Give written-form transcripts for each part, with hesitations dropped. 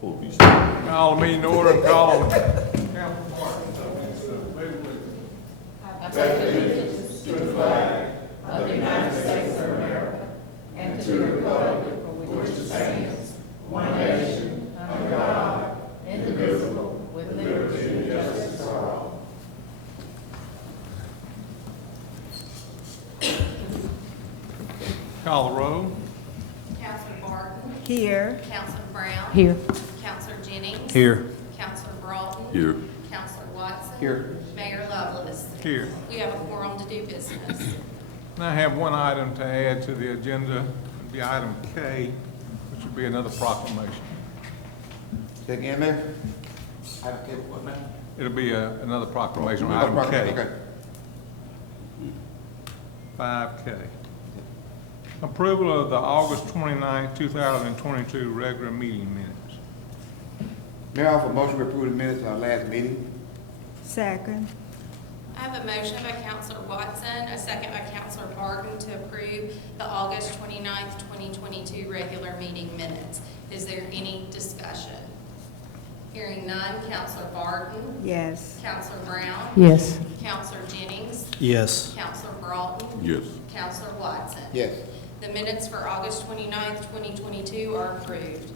Call the meeting to order and call on Council Call the roll. Councilor Barton. Here. Councilor Brown. Here. Councilor Jennings. Here. Councilor Broughton. Here. Councilor Watson. Here. Mayor Lovelace. Here. We have a quorum to do business. And I have one item to add to the agenda. It'd be item K, which would be another proclamation. Say again, Mayor? I don't get what, man? It'll be another proclamation, item K. Okay. 5K. Approval of the August 29, 2022 regular meeting minutes. Mayor, I offer a motion to approve the minutes of our last meeting. Second. I have a motion by Councilor Watson, a second by Councilor Barton to approve the August 29th, 2022 regular meeting minutes. Is there any discussion? Hearing none, Councilor Barton. Yes. Councilor Brown. Yes. Councilor Jennings. Yes. Councilor Broughton. Yes. Councilor Watson. Yes. The minutes for August 29th, 2022 are approved.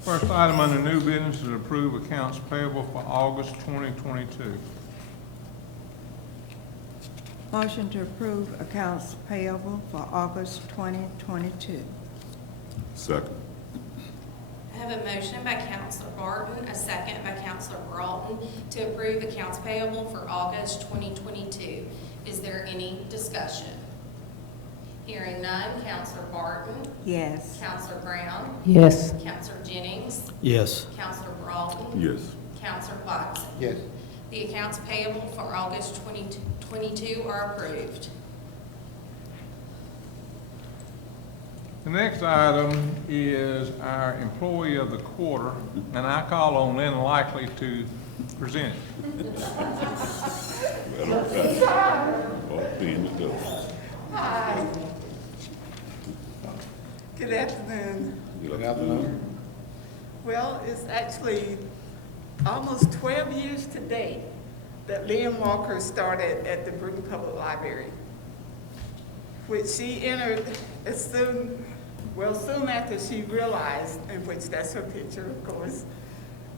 First item under new business is approve accounts payable for August 2022. Motion to approve accounts payable for August 2022. Second. I have a motion by Councilor Barton, a second by Councilor Broughton to approve accounts payable for August 2022. Is there any discussion? Hearing none, Councilor Barton. Yes. Councilor Brown. Yes. Councilor Jennings. Yes. Councilor Broughton. Yes. Councilor Watson. Yes. The accounts payable for August 2022 are approved. The next item is our employee of the quarter, and I call on Lynn Likely to present it. Hi. Good afternoon. Good afternoon. Well, it's actually almost 12 years today that Lynn Walker started at the Brewton Public Library, which she entered soon after she realized, in which that's her picture, of course,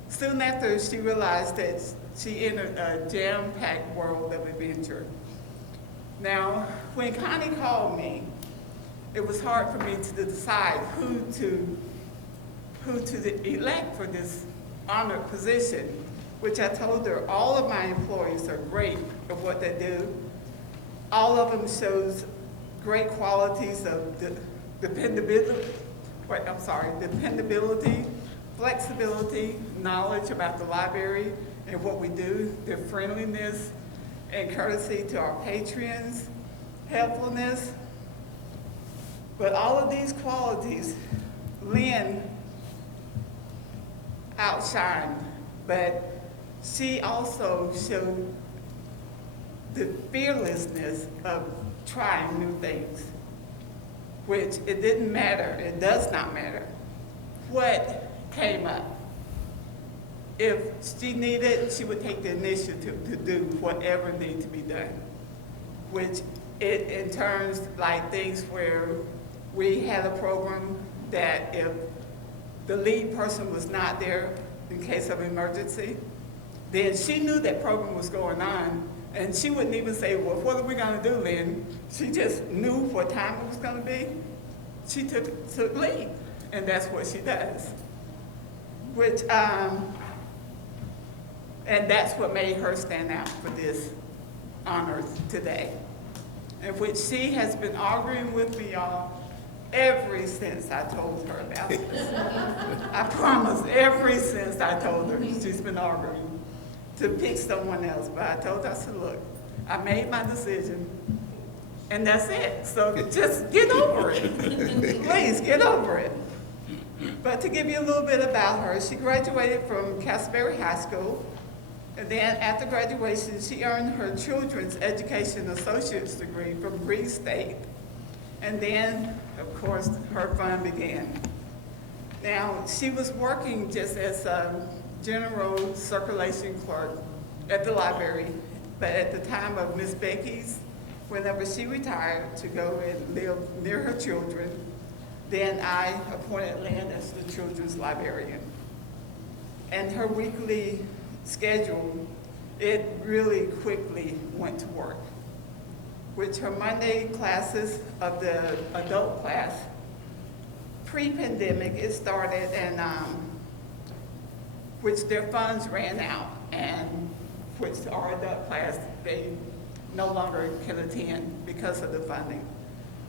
soon after she realized that she entered a jam-packed world of adventure. Now, when Connie called me, it was hard for me to decide who to elect for this honored position, which I told her all of my employees are great at what they do. All of them shows great qualities of dependability, flexibility, knowledge about the library and what we do, their friendliness and courtesy to our patrons, helpfulness. But all of these qualities, Lynn outshined, but she also showed the fearlessness of trying new things, which it didn't matter, it does not matter what came up. If she needed, she would take the initiative to do whatever needed to be done, which it in terms like things where we had a program that if the lead person was not there in case of emergency, then she knew that program was going on, and she wouldn't even say, well, what are we gonna do, Lynn? She just knew what time it was gonna be. She took lead, and that's what she does. Which, and that's what made her stand out for this honor today. And which she has been arguing with me all ever since I told her about this. I promise, ever since I told her, she's been arguing to pick someone else. But I told her, I said, look, I made my decision, and that's it. So just get over it. Please, get over it. But to give you a little bit about her, she graduated from Castleberry High School, and then after graduation, she earned her Children's Education Associate's degree from Greece State. And then of course, her fun began. Now, she was working just as a general circulation clerk at the library, but at the time of Miss Becky's, whenever she retired to go and live near her children, then I appointed Lynn as the children's librarian. And her weekly schedule, it really quickly went to work. With her Monday classes of the adult class, pre-pandemic it started, and which their funds ran out, and which our adult class, they no longer can attend because of the funding.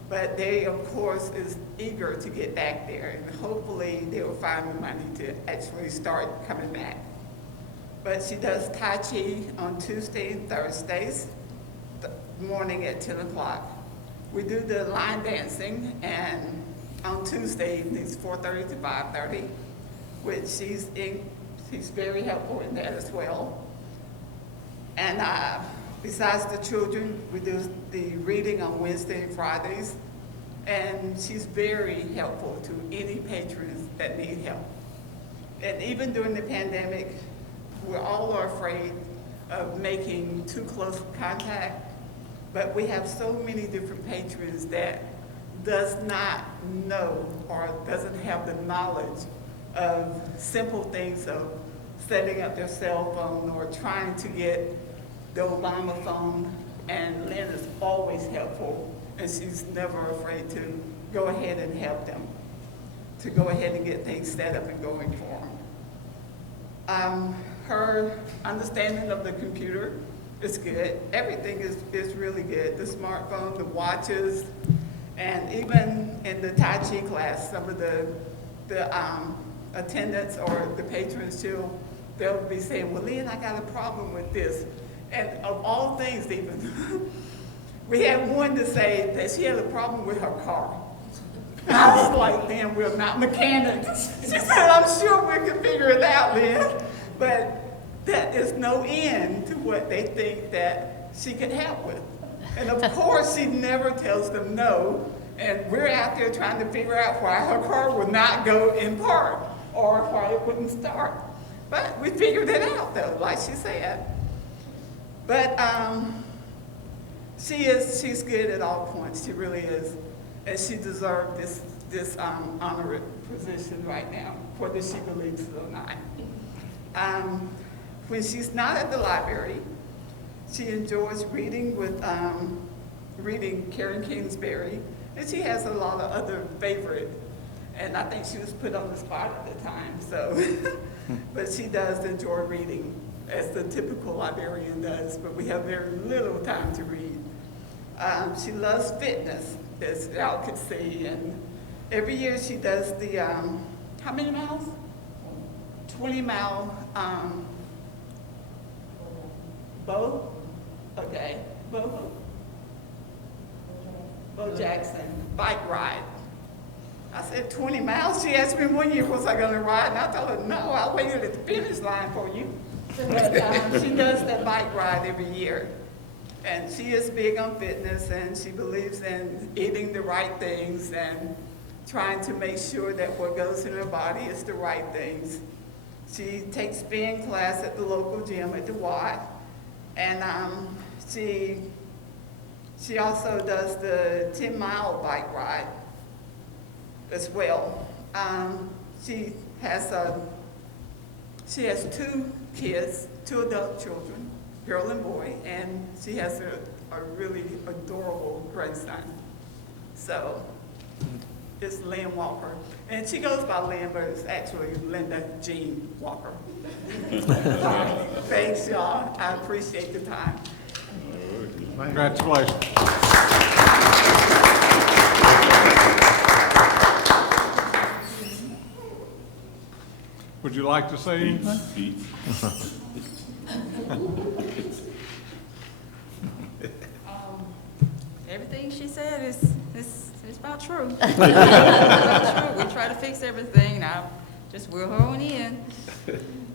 But they, of course, is eager to get back there, and hopefully they will find the money to actually start coming back. But she does Tai Chi on Tuesday and Thursdays, morning at 10 o'clock. We do the line dancing, and on Tuesday evenings, 4:30 to 5:30, which she's very helpful in that as well. And besides the children, we do the reading on Wednesday and Fridays, and she's very helpful to any patrons that need help. And even during the pandemic, we all are afraid of making too close contact, but we have so many different patrons that does not know or doesn't have the knowledge of simple things of setting up their cell phone or trying to get the Obama phone, and Lynn is always helpful, and she's never afraid to go ahead and help them, to go ahead and get things set up and going for them. Her understanding of the computer is good. Everything is really good. The smartphone, the watches, and even in the Tai Chi class, some of the attendants or the patrons too, they'll be saying, well, Lynn, I got a problem with this. And of all things even, we had one to say that she had a problem with her car. I was like, Lynn, we're not mechanics. She said, I'm sure we can figure it out, Lynn. But that is no end to what they think that she can help with. And of course, she never tells them no. And we're out there trying to figure out why her car will not go in park or why it wouldn't start. But we figured it out though, like she said. But she's good at all points. She really is. And she deserved this honored position right now, whether she believes it or not. When she's not at the library, she enjoys reading with reading Karen Kingsbury, and she has a lot of other favorite. And I think she was put on the spot at the time, so. But she does enjoy reading, as the typical librarian does, but we have very little time to read. She loves fitness, as y'all can see, and every year she does the, how many miles? 20-mile, Bo? Okay, Bo Jackson bike ride. I said 20 miles. She asked me one year, was I gonna ride? And I told her, no, I waited at the finish line for you. But she does that bike ride every year. And she is big on fitness, and she believes in eating the right things and trying to make sure that what goes in her body is the right things. She takes spin class at the local gym at the Watt, and she also does the 10-mile bike ride as well. She has 2 kids, 2 adult children, girl and boy, and she has a really adorable grandson. So it's Lynn Walker. And she goes by Lynn, but it's actually Linda Jean Walker. Thanks, y'all. I appreciate the time. Congratulations. Would you like to say anything? Everything she said is about true. It's about true. We try to fix everything. Now, just wheel her on in.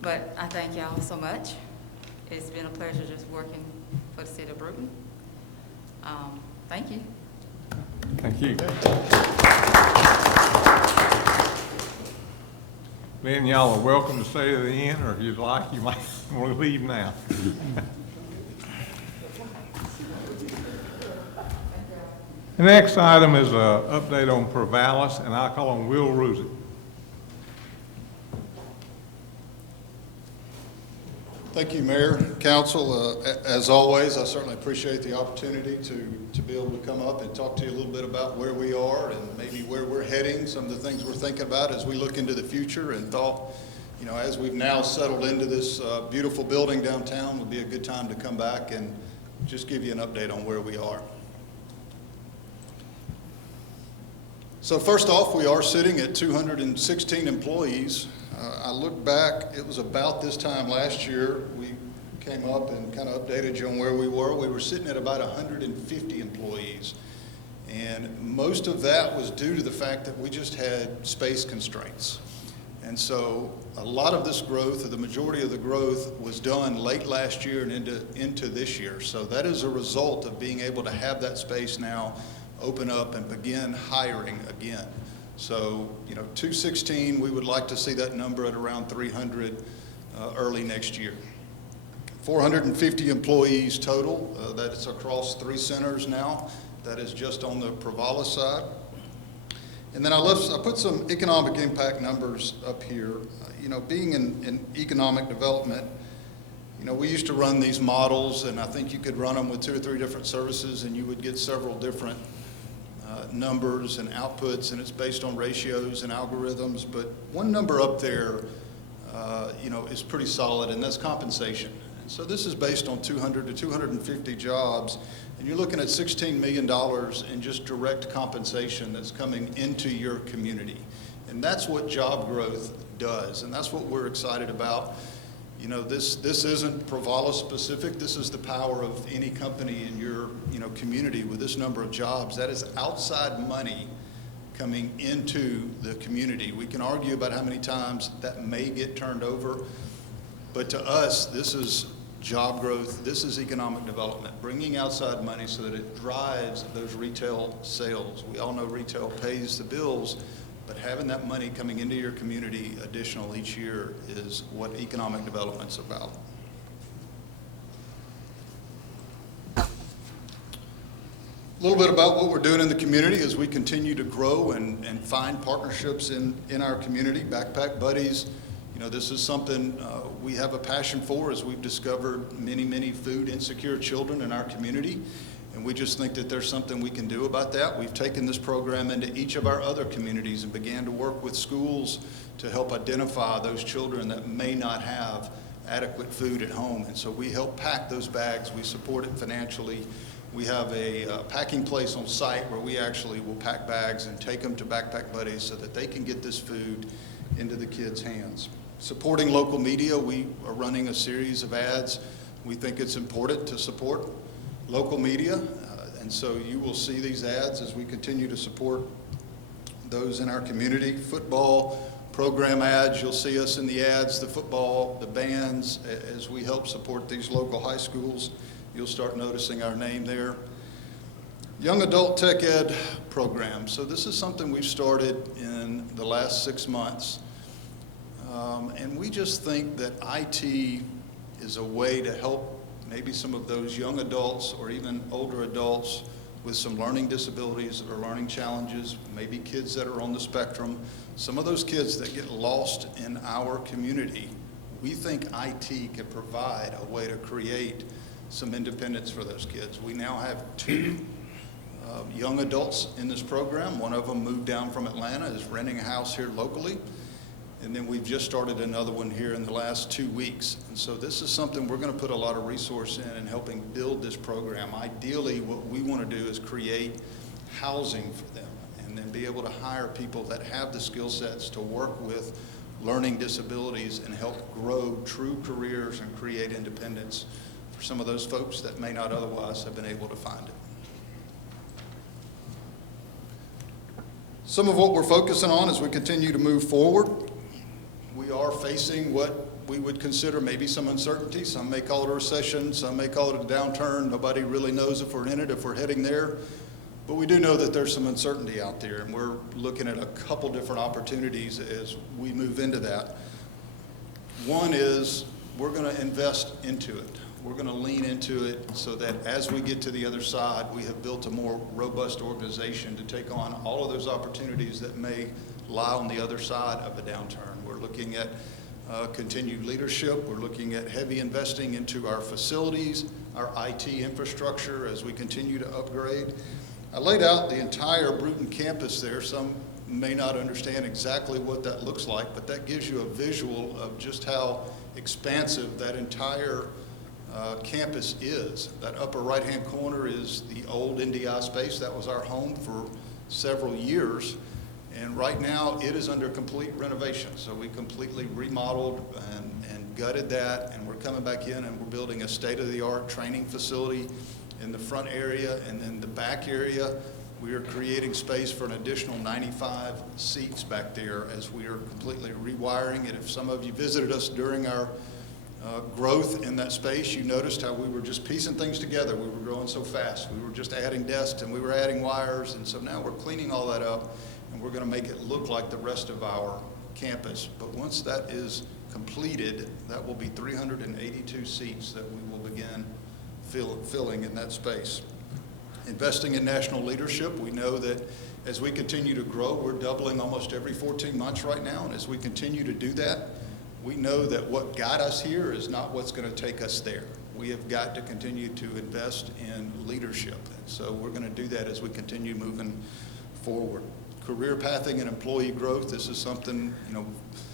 But I thank y'all so much. It's been a pleasure just working for the City of Brewton. Thank you. Thank you. Then y'all are welcome to stay to the end, or if you'd like, you might want to leave now. The next item is an update on Prevalis, and I'll call on Will Ruzick. Thank you, Mayor, Council. As always, I certainly appreciate the opportunity to be able to come up and talk to you a little bit about where we are and maybe where we're heading, some of the things we're thinking about as we look into the future, and thought, you know, as we've now settled into this beautiful building downtown, would be a good time to come back and just give you an update on where we are. So first off, we are sitting at 216 employees. I look back, it was about this time last year, we came up and kind of updated you on where we were. We were sitting at about 150 employees. And most of that was due to the fact that we just had space constraints. And so a lot of this growth, or the majority of the growth, was done late last year and into this year. So that is a result of being able to have that space now open up and begin hiring again. So, you know, 216, we would like to see that number at around 300 early next year. 450 employees total. That's across 3 centers now. That is just on the Prevalis side. And then I put some economic impact numbers up here. You know, being in economic development, you know, we used to run these models, and I think you could run them with 2 or 3 different services, and you would get several different numbers and outputs, and it's based on ratios and algorithms. But one number up there, you know, is pretty solid, and that's compensation. And so this is based on 200 to 250 jobs, and you're looking at $16 million in just direct compensation that's coming into your community. And that's what job growth does, and that's what we're excited about. You know, this isn't Prevalis specific. This is the power of any company in your, you know, community with this number of jobs. That is outside money coming into the community. We can argue about how many times that may get turned over, but to us, this is job growth. This is economic development, bringing outside money so that it drives those retail sales. We all know retail pays the bills, but having that money coming into your community additional each year is what economic development's about. A little bit about what we're doing in the community as we continue to grow and find partnerships in our community. Backpack Buddies, you know, this is something we have a passion for, as we've discovered many food insecure children in our community. And we just think that there's something we can do about that. We've taken this program into each of our other communities and began to work with schools to help identify those children that may not have adequate food at home. And so we help pack those bags. We support it financially. We have a packing place on site where we actually will pack bags and take them to Backpack Buddies so that they can get this food into the kids' hands. Supporting local media, we are running a series of ads. We think it's important to support local media, and so you will see these ads as we continue to support those in our community. Football program ads, you'll see us in the ads, the football, the bands, as we help support these local high schools. You'll start noticing our name there. Young Adult Tech Ed program. So this is something we've started in the last 6 months, and we just think that IT is a way to help maybe some of those young adults or even older adults with some learning disabilities or learning challenges, maybe kids that are on the spectrum, some of those kids that get lost in our community. We think IT can provide a way to create some independence for those kids. We now have 2 young adults in this program. One of them moved down from Atlanta, is renting a house here locally. And then we've just started another one here in the last 2 weeks. And so this is something we're going to put a lot of resource in helping build this program. Ideally, what we want to do is create housing for them and then be able to hire people that have the skill sets to work with learning disabilities and help grow true careers and create independence for some of those folks that may not otherwise have been able to find it. Some of what we're focusing on as we continue to move forward. We are facing what we would consider maybe some uncertainty. Some may call it a recession, some may call it a downturn. Nobody really knows if we're in it, if we're heading there. But we do know that there's some uncertainty out there, and we're looking at a couple different opportunities as we move into that. One is we're going to invest into it. We're going to lean into it so that as we get to the other side, we have built a more robust organization to take on all of those opportunities that may lie on the other side of a downturn. We're looking at continued leadership. We're looking at heavy investing into our facilities, our IT infrastructure as we continue to upgrade. I laid out the entire Brewton campus there. Some may not understand exactly what that looks like, but that gives you a visual of just how expansive that entire campus is. That upper right-hand corner is the old NDI space. That was our home for several years. And right now, it is under complete renovation. So we completely remodeled and gutted that, and we're coming back in and we're building a state-of-the-art training facility in the front area, and then the back area, we are creating space for an additional 95 seats back there as we are completely rewiring it. If some of you visited us during our growth in that space, you noticed how we were just piecing things together. We were growing so fast. We were just adding desks and we were adding wires, and so now we're cleaning all that up, and we're going to make it look like the rest of our campus. But once that is completed, that will be 382 seats that we will begin filling in that space. Investing in national leadership, we know that as we continue to grow, we're doubling almost every 14 months right now, and as we continue to do that, we know that what got us here is not what's going to take us there. We have got to continue to invest in leadership, and so we're going to do that as we continue moving forward. Career pathing and employee growth, this is something,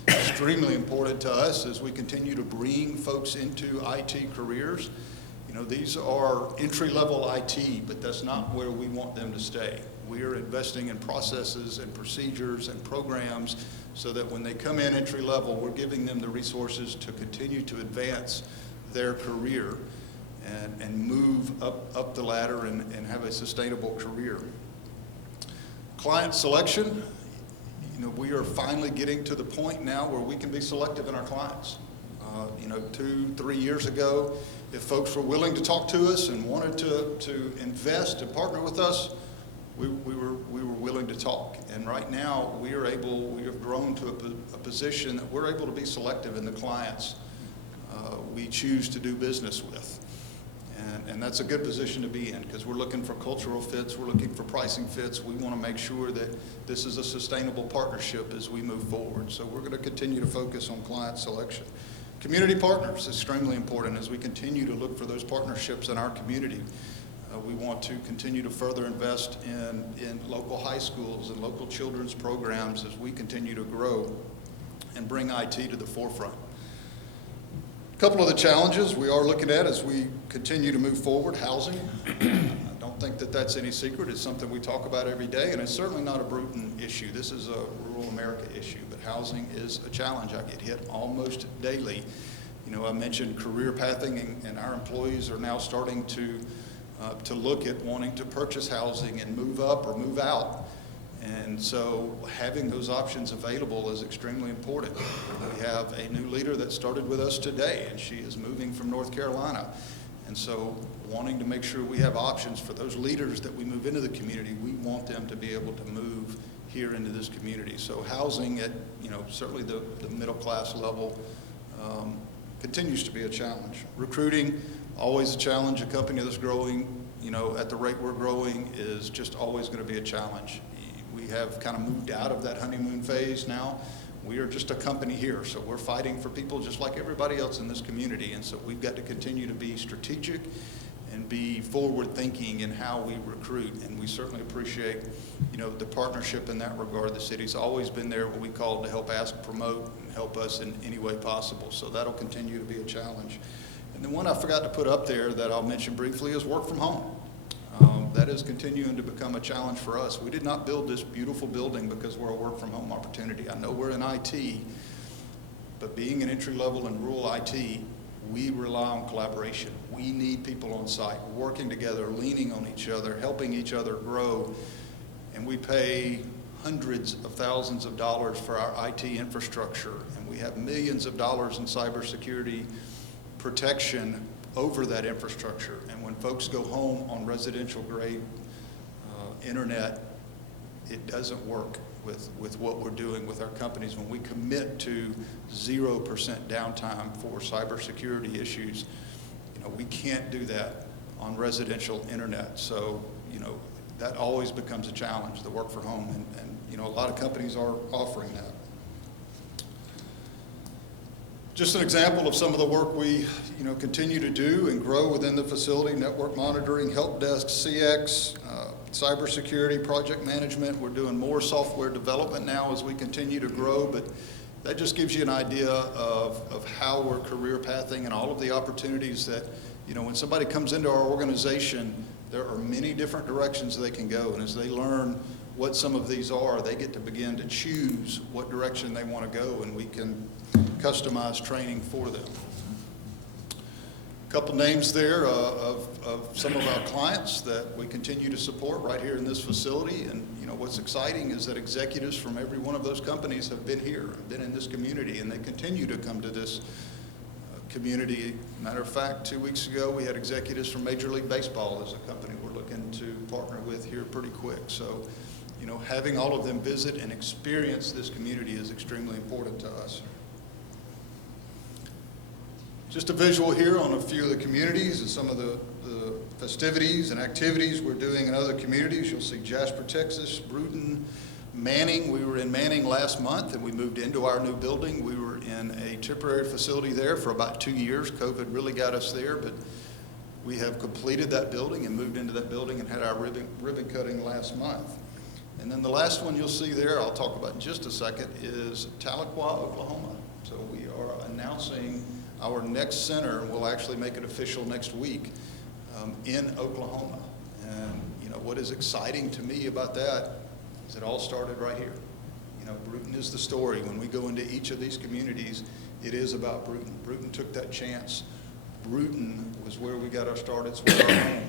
extremely important to us as we continue to bring folks into IT careers. These are entry-level IT, but that's not where we want them to stay. We are investing in processes and procedures and programs so that when they come in entry-level, we're giving them the resources to continue to advance their career and move up the ladder and have a sustainable career. Client selection, we are finally getting to the point now where we can be selective in our clients. 2-3 years ago, if folks were willing to talk to us and wanted to invest and partner with us, we were willing to talk. And right now, we have grown to a position that we're able to be selective in the clients we choose to do business with. And that's a good position to be in, because we're looking for cultural fits, we're looking for pricing fits. We want to make sure that this is a sustainable partnership as we move forward. So we're going to continue to focus on client selection. Community partners is extremely important as we continue to look for those partnerships in our community. We want to continue to further invest in local high schools and local children's programs as we continue to grow and bring IT to the forefront. A couple of the challenges we are looking at as we continue to move forward: housing. I don't think that that's any secret. It's something we talk about every day, and it's certainly not a Brewton issue. This is a rural America issue, but housing is a challenge. I get hit almost daily. I mentioned career pathing, and our employees are now starting to look at wanting to purchase housing and move up or move out. And so having those options available is extremely important. We have a new leader that started with us today, and she is moving from North Carolina. And so wanting to make sure we have options for those leaders that we move into the community, we want them to be able to move here into this community. So housing at, certainly the middle class level continues to be a challenge. Recruiting, always a challenge. A company that's growing, at the rate we're growing is just always going to be a challenge. We have kind of moved out of that honeymoon phase now. We are just a company here, so we're fighting for people just like everybody else in this community, and so we've got to continue to be strategic and be forward-thinking in how we recruit, and we certainly appreciate, the partnership in that regard. The city's always been there, what we call to help ask, promote, and help us in any way possible, so that'll continue to be a challenge. And then one I forgot to put up there that I'll mention briefly is work from home. That is continuing to become a challenge for us. We did not build this beautiful building because we're a work from home opportunity. I know we're in IT, but being an entry level in rural IT, we rely on collaboration. We need people on site, working together, leaning on each other, helping each other grow. And we pay hundreds of thousands of dollars for our IT infrastructure, and we have millions of dollars in cybersecurity protection over that infrastructure. And when folks go home on residential grade internet, it doesn't work with what we're doing with our companies. When we commit to 0% downtime for cybersecurity issues, we can't do that on residential internet. So, that always becomes a challenge, the work from home, and a lot of companies are offering that. Just an example of some of the work we, continue to do and grow within the facility: network monitoring, help desk, CX, cybersecurity, project management. We're doing more software development now as we continue to grow, but that just gives you an idea of how we're career pathing and all of the opportunities that, when somebody comes into our organization, there are many different directions they can go, and as they learn what some of these are, they get to begin to choose what direction they want to go, and we can customize training for them. A couple names there of some of our clients that we continue to support right here in this facility, and what's exciting is that executives from every one of those companies have been here, been in this community, and they continue to come to this community. Matter of fact, 2 weeks ago we had executives from Major League Baseball as a company we're looking to partner with here pretty quick. So, having all of them visit and experience this community is extremely important to us. Just a visual here on a few of the communities and some of the festivities and activities we're doing in other communities. You'll see Jasper, Texas, Brewton, Manning. We were in Manning last month and we moved into our new building. We were in a temporary facility there for about 2 years. COVID really got us there, but we have completed that building and moved into that building and had our ribbon cutting last month. And then the last one you'll see there, I'll talk about in just a second, is Tahlequah, Oklahoma. So we are announcing our next center, and we'll actually make it official next week, in Oklahoma. And what is exciting to me about that is it all started right here. Brewton is the story. When we go into each of these communities, it is about Brewton. Brewton took that chance. Brewton was where we got our start. It's where our home.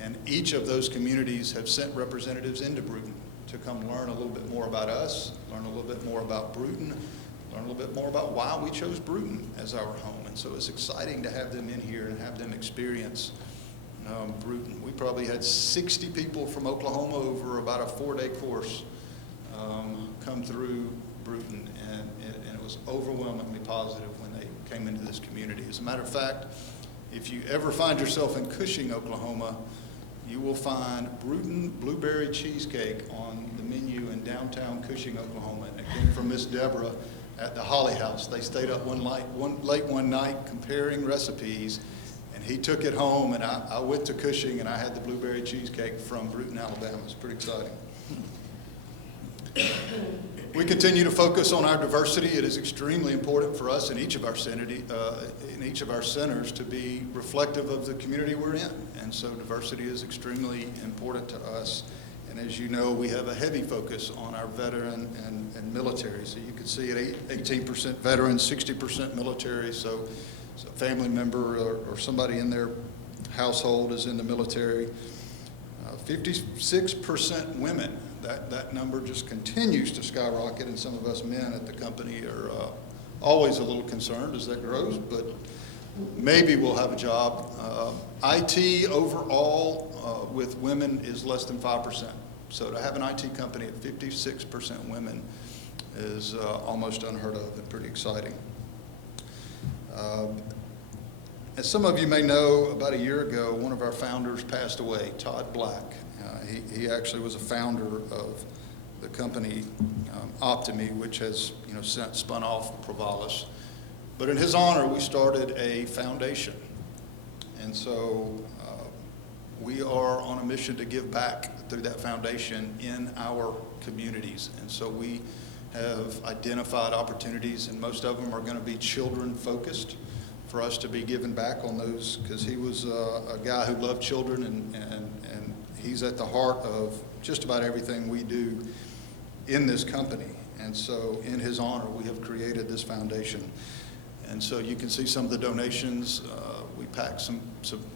And each of those communities have sent representatives into Brewton to come learn a little bit more about us, learn a little bit more about Brewton, learn a little bit more about why we chose Brewton as our home. And so it's exciting to have them in here and have them experience Brewton. We probably had 60 people from Oklahoma over about a 4-day course come through Brewton, and it was overwhelmingly positive when they came into this community. As a matter of fact, if you ever find yourself in Cushing, Oklahoma, you will find Brewton blueberry cheesecake on the menu in downtown Cushing, Oklahoma. And it came from Miss Deborah at the Holly House. They stayed up late one night comparing recipes, and he took it home, and I went to Cushing and I had the blueberry cheesecake from Brewton, Alabama. It's pretty exciting. We continue to focus on our diversity. It is extremely important for us in each of our centers to be reflective of the community we're in. And so diversity is extremely important to us. And as you know, we have a heavy focus on our veteran and military. So you can see it 18% veterans, 60% military. So a family member or somebody in their household is in the military. 56% women. That number just continues to skyrocket, and some of us men at the company are always a little concerned as that grows, but maybe we'll have a job. IT overall with women is less than 5%. So to have an IT company at 56% women is almost unheard of and pretty exciting. As some of you may know, about a year ago, one of our founders passed away, Todd Black. He actually was a founder of the company Optimi, which has since spun off Prevalis. But in his honor, we started a foundation. And so we are on a mission to give back through that foundation in our communities. And so we have identified opportunities, and most of them are going to be children focused, for us to be giving back on those, because he was a guy who loved children, and he's at the heart of just about everything we do in this company. And so in his honor, we have created this foundation. And so you can see some of the donations. We packed some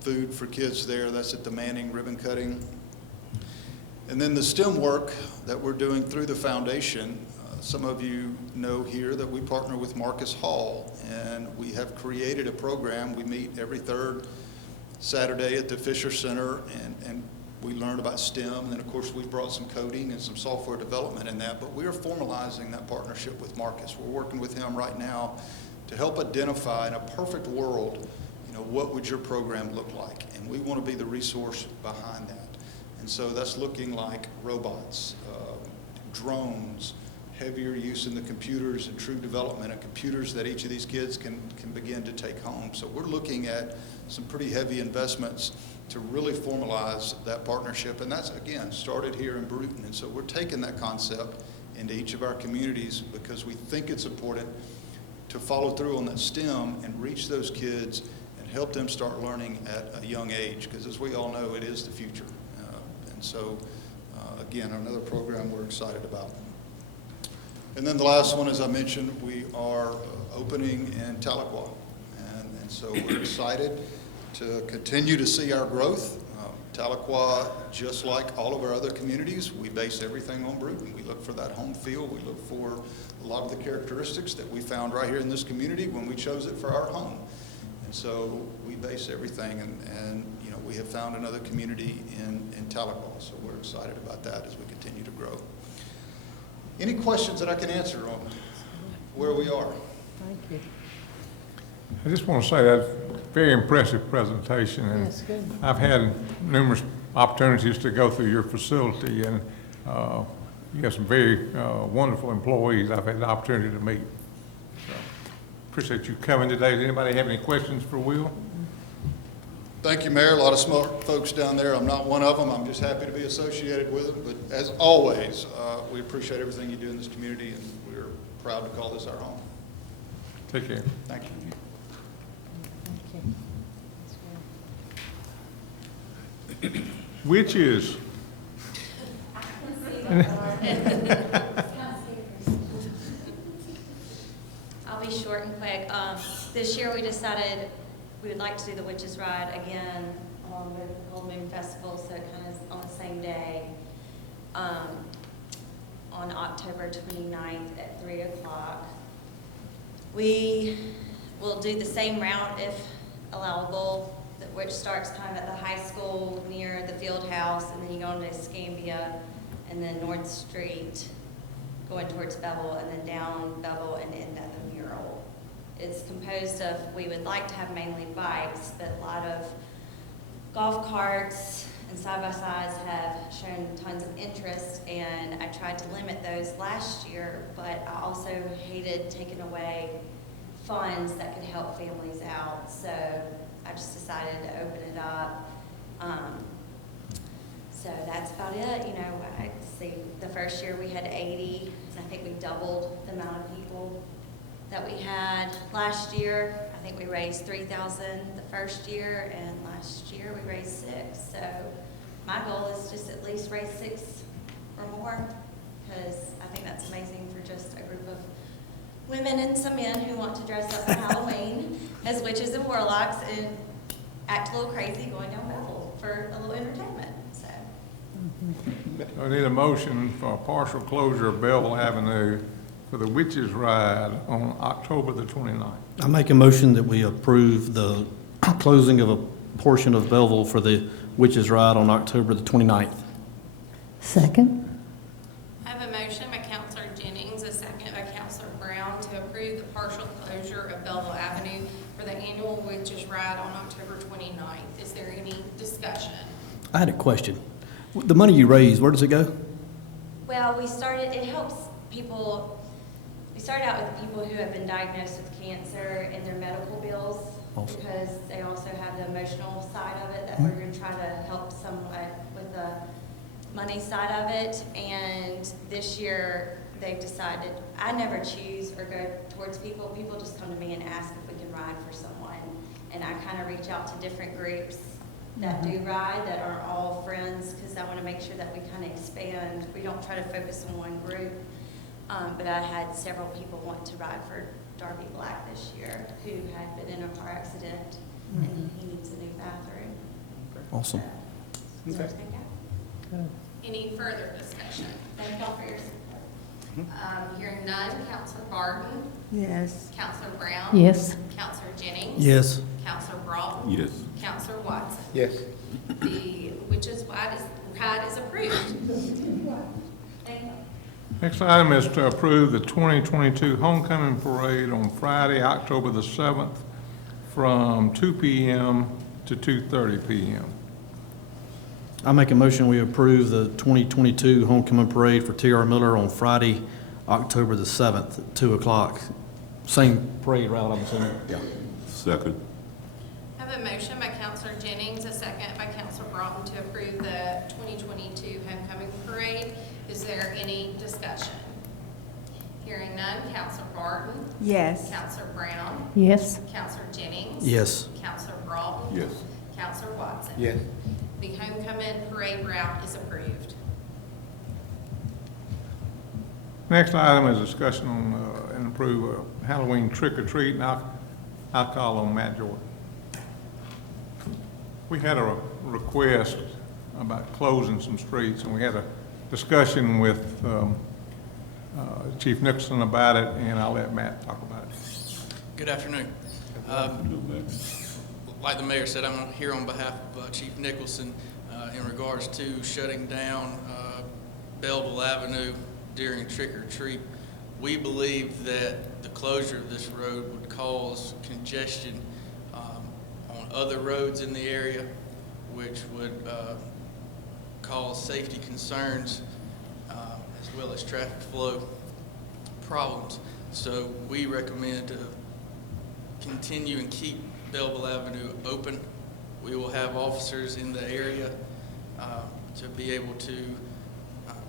food for kids there. That's at the Manning ribbon cutting. And then the STEM work that we're doing through the foundation, some of you know here that we partner with Marcus Hall, and we have created a program. We meet every third Saturday at the Fisher Center, and we learned about STEM, and then of course we brought some coding and some software development in that, but we are formalizing that partnership with Marcus. We're working with him right now to help identify, in a perfect world, what would your program look like? And we want to be the resource behind that. And so that's looking like robots, drones, heavier use in the computers and true development of computers that each of these kids can begin to take home. So we're looking at some pretty heavy investments to really formalize that partnership. And that's, again, started here in Brewton. And so we're taking that concept into each of our communities because we think it's important to follow through on that STEM and reach those kids and help them start learning at a young age, because as we all know, it is the future. And so, again, another program we're excited about. And then the last one, as I mentioned, we are opening in Tahlequah. And so we're excited to continue to see our growth. Tahlequah, just like all of our other communities, we base everything on Brewton. We look for that home feel. We look for a lot of the characteristics that we found right here in this community when we chose it for our home. And so we base everything, and we have found another community in Tahlequah. So we're excited about that as we continue to grow. Any questions that I can answer on where we are? Thank you. I just want to say that's a very impressive presentation, and Yes, good. I've had numerous opportunities to go through your facility, and you have some very wonderful employees I've had the opportunity to meet. So, appreciate you coming today. Does anybody have any questions for Will? Thank you, Mayor. A lot of smart folks down there. I'm not one of them. I'm just happy to be associated with them. But as always, we appreciate everything you do in this community, and we're proud to call this our home. Take care. Thank you. Thank you. That's good. Which is? I'll be short and quick. This year we decided we would like to do the Witches Ride again along with the Full Moon Festival, so it kind of is on the same day, on October 29th at 3 o'clock. We will do the same route if allowable, which starts kind of at the high school near the field house, and then you go into Escambia, and then North Street, going towards Bevel, and then down Bevel and end at the mural. It's composed of, we would like to have mainly bikes, but a lot of golf carts and side-by-sides have shown tons of interest, and I tried to limit those last year, but I also hated taking away funds that could help families out, so I just decided to open it up. So that's about it. I see the first year we had 80, and I think we doubled the amount of people that we had last year. I think we raised $3,000 the first year, and last year we raised $6,000. So my goal is just at least raise 6 or more, because I think that's amazing for just a group of women and some men who want to dress up for Halloween as witches and warlocks and act a little crazy going down Bevel for a little entertainment. So I need a motion for a partial closure of Belleville Avenue for the Witches Ride on October the 29th. I make a motion that we approve the closing of a portion of Belleville for the Witches Ride on October the 29th. Second? I have a motion by Counselor Jennings, a second by Counselor Brown to approve the partial closure of Belleville Avenue for the annual Witches Ride on October 29th. Is there any discussion? I had a question. The money you raised, where does it go? well, it helps people. We started out with people who have been diagnosed with cancer and their medical bills, Awesome. because they also have the emotional side of it that we're going to try to help somewhat with the money side of it. And this year they've decided, I never choose or go towards people. People just come to me and ask if we can ride for someone. And I kind of reach out to different groups that do ride, that are all friends, because I want to make sure that we kind of expand. We don't try to focus on one group. But I had several people want to ride for Darby Black this year who had been in a car accident and he needs a new bathroom. Awesome. So, Okay. thank you. Good. Any further discussion? Thank y'all for your support. Hearing none, Counselor Barton? Yes. Counselor Brown? Yes. Counselor Jennings? Yes. Counselor Broughton? Yes. Counselor Watson? Yes. The Witches' Ride is approved. Thank you. Next item is to approve the 2022 Homecoming Parade on Friday, October the 7th, from 2 p.m. to 2:30 p.m. I make a motion, we approve the 2022 Homecoming Parade for T.R. Miller on Friday, October the 7th, at 2 o'clock. Same parade route, I'm assuming. Yeah. Second. I have a motion by Counselor Jennings, a second by Counselor Broughton to approve the 2022 Homecoming Parade. Is there any discussion? Hearing none, Counselor Barton? Yes. Counselor Brown? Yes. Counselor Jennings? Yes. Counselor Broughton? Yes. Counselor Watson? Yes. The homecoming parade route is approved. Next item is discussion on and approve Halloween trick or treat, and I'll call on Matt Jordan. We had a request about closing some streets, and we had a discussion with Chief Nicholson about it, and I'll let Matt talk about it. Good afternoon. Like the mayor said, I'm here on behalf of Chief Nicholson in regards to shutting down Belleville Avenue during trick or treat. We believe that the closure of this road would cause congestion on other roads in the area, which would cause safety concerns as well as traffic flow problems. So we recommend to continue and keep Belleville Avenue open. We will have officers in the area to be able to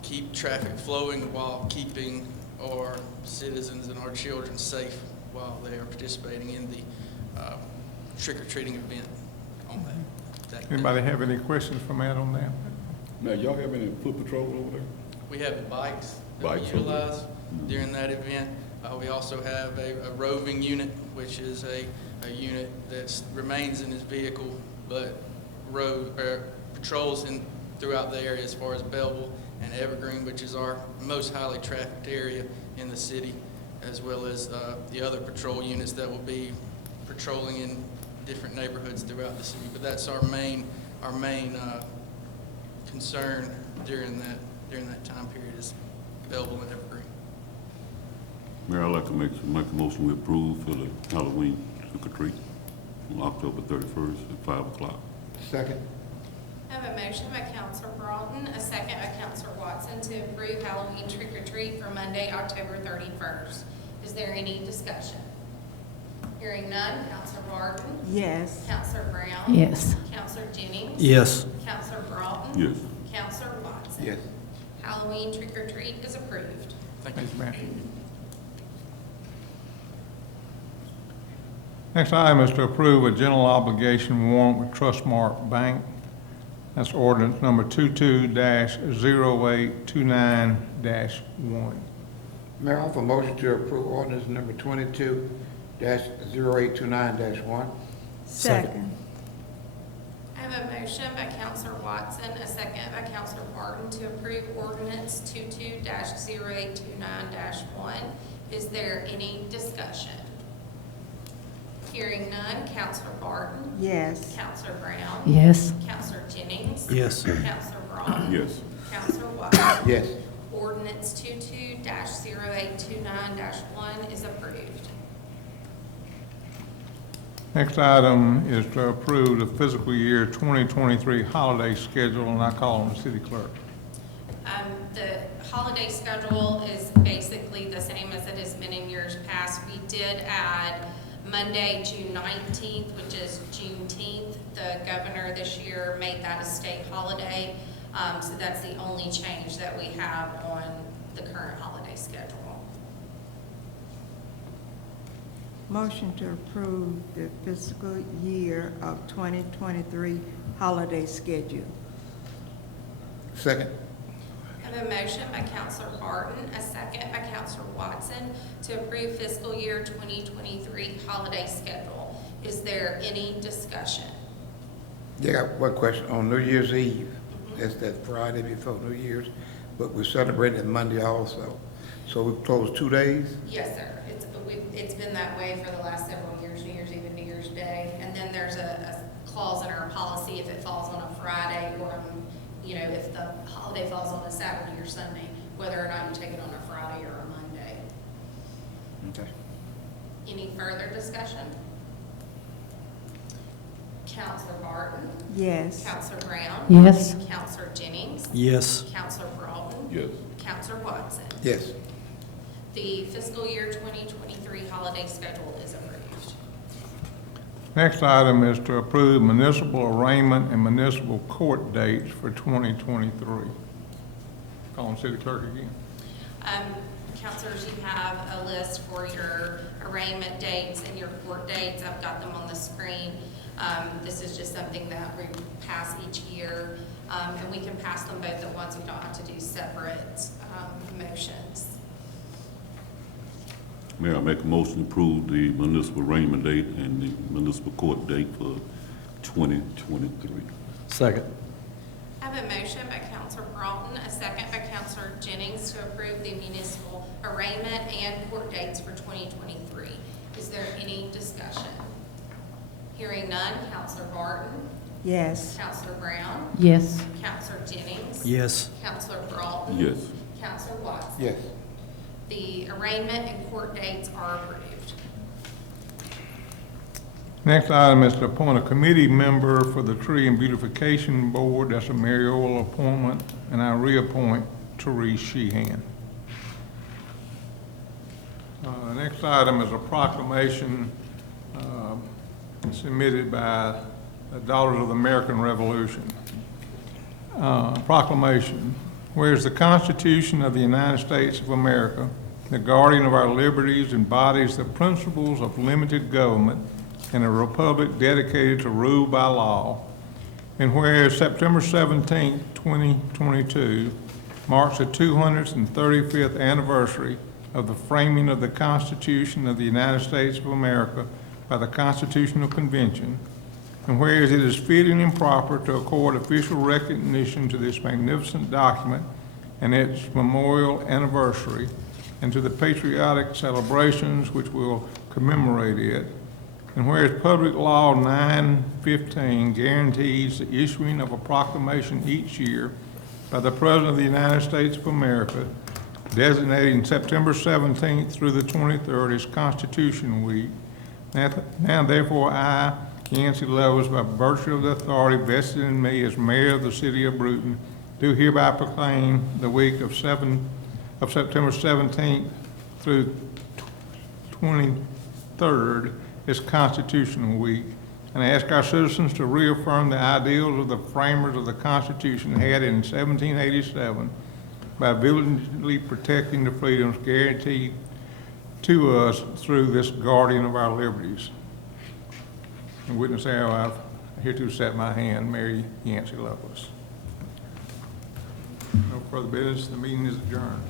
keep traffic flowing while keeping our citizens and our children safe while they are participating in the trick-or-treating event on that day. Anybody have any questions for Matt on that? Now, y'all have any foot patrol over there? We have bikes that we Bikes, okay. utilize during that event. We also have a roving unit, which is a unit that remains in his vehicle, but patrols throughout the area as far as Belleville and Evergreen, which is our most highly trafficked area in the city, as well as the other patrol units that will be patrolling in different neighborhoods throughout the city. But that's our main concern during that time period is Belleville and Evergreen. Mayor, I'd like to make a motion we approve for the Halloween trick or treat on October 31st at 5 o'clock. Second. I have a motion by Counselor Broughton, a second by Counselor Watson to approve Halloween trick or treat for Monday, October 31st. Is there any discussion? Hearing none, Counselor Barton? Yes. Counselor Brown? Yes. Counselor Jennings? Yes. Counselor Broughton? Yes. Counselor Watson? Yes. Halloween trick or treat is approved. Thank you. Thanks, Matt. Next item is to approve a general obligation warrant with Trustmark Bank. That's ordinance number 22-0829-1. Mayor, I offer a motion to approve ordinance number 22-0829-1. Second. I have a motion by Counselor Watson, a second by Counselor Barton to approve ordinance 22-0829-1. Is there any discussion? Hearing none, Counselor Barton? Yes. Counselor Brown? Yes. Counselor Jennings? Yes. Counselor Broughton? Yes. Counselor Watson? Yes. Ordinance 22-0829-1 is approved. Next item is to approve the fiscal year 2023 holiday schedule, and I call on the city clerk. The holiday schedule is basically the same as it has been in years past. We did add Monday, June 19th, which is Juneteenth. The governor this year made that a state holiday, so that's the only change that we have on the current holiday schedule. Motion to approve the fiscal year of 2023 holiday schedule. Second. I have a motion by Counselor Barton, a second by Counselor Watson to approve fiscal year 2023 holiday schedule. Is there any discussion? Yeah, I got one question. On New Year's Eve, that's that Friday before New Year's, but we're celebrating it Monday also. So we close 2 days? Yes, sir. It's been that way for the last several years, New Year's Eve and New Year's Day. And then there's a clause in our policy if it falls on a Friday or, if the holiday falls on a Saturday or Sunday, whether or not you take it on a Friday or a Monday. Okay. Any further discussion? Counselor Barton? Yes. Counselor Brown? Yes. Counselor Jennings? Yes. Counselor Broughton? Yes. Counselor Watson? Yes. The fiscal year 2023 holiday schedule is approved. Next item is to approve municipal arraignment and municipal court dates for 2023. Call on City Clerk again. Counselors, you have a list for your arraignment dates and your court dates. I've got them on the screen. This is just something that we pass each year, and we can pass them both at once. We don't have to do separate motions. Mayor, I make a motion to approve the municipal arraignment date and the municipal court date for 2023. Second. I have a motion by Counselor Broughton, a second by Counselor Jennings to approve the municipal arraignment and court dates for 2023. Is there any discussion? Hearing none, Counselor Barton? Yes. Counselor Brown? Yes. Counselor Jennings? Yes. Counselor Broughton? Yes. Counselor Watson? Yes. The arraignment and court dates are approved. Next item is to appoint a committee member for the Tree and Beautification Board. That's a mayoral appointment, and I reappoint Therese Sheehan. The next item is a proclamation submitted by the Daughters of the American Revolution. Proclamation. Whereas the Constitution of the United States of America, the guardian of our liberties, embodies the principles of limited government and a republic dedicated to rule by law, and whereas September 17, 2022 marks the 235th anniversary of the framing of the Constitution of the United States of America by the Constitutional Convention, and whereas it is fitting and proper to accord official recognition to this magnificent document and its memorial anniversary, and to the patriotic celebrations which will commemorate it, and whereas Public Law 915 guarantees the issuing of a proclamation each year by the President of the United States of America, designating September 17th through the 23rd as Constitution Week, now therefore I, Yancey Lovelace, by virtue of the authority vested in me as mayor of the City of Brewton, do hereby proclaim the week of September 17th through 23rd as Constitutional Week, and I ask our citizens to reaffirm the ideals of the framers of the Constitution had in 1787 by vigilantly protecting the freedoms guaranteed to us through this guardian of our liberties. And witness how I've hereto set my hand, Mary Yancey Lovelace. No further business. The meeting is adjourned.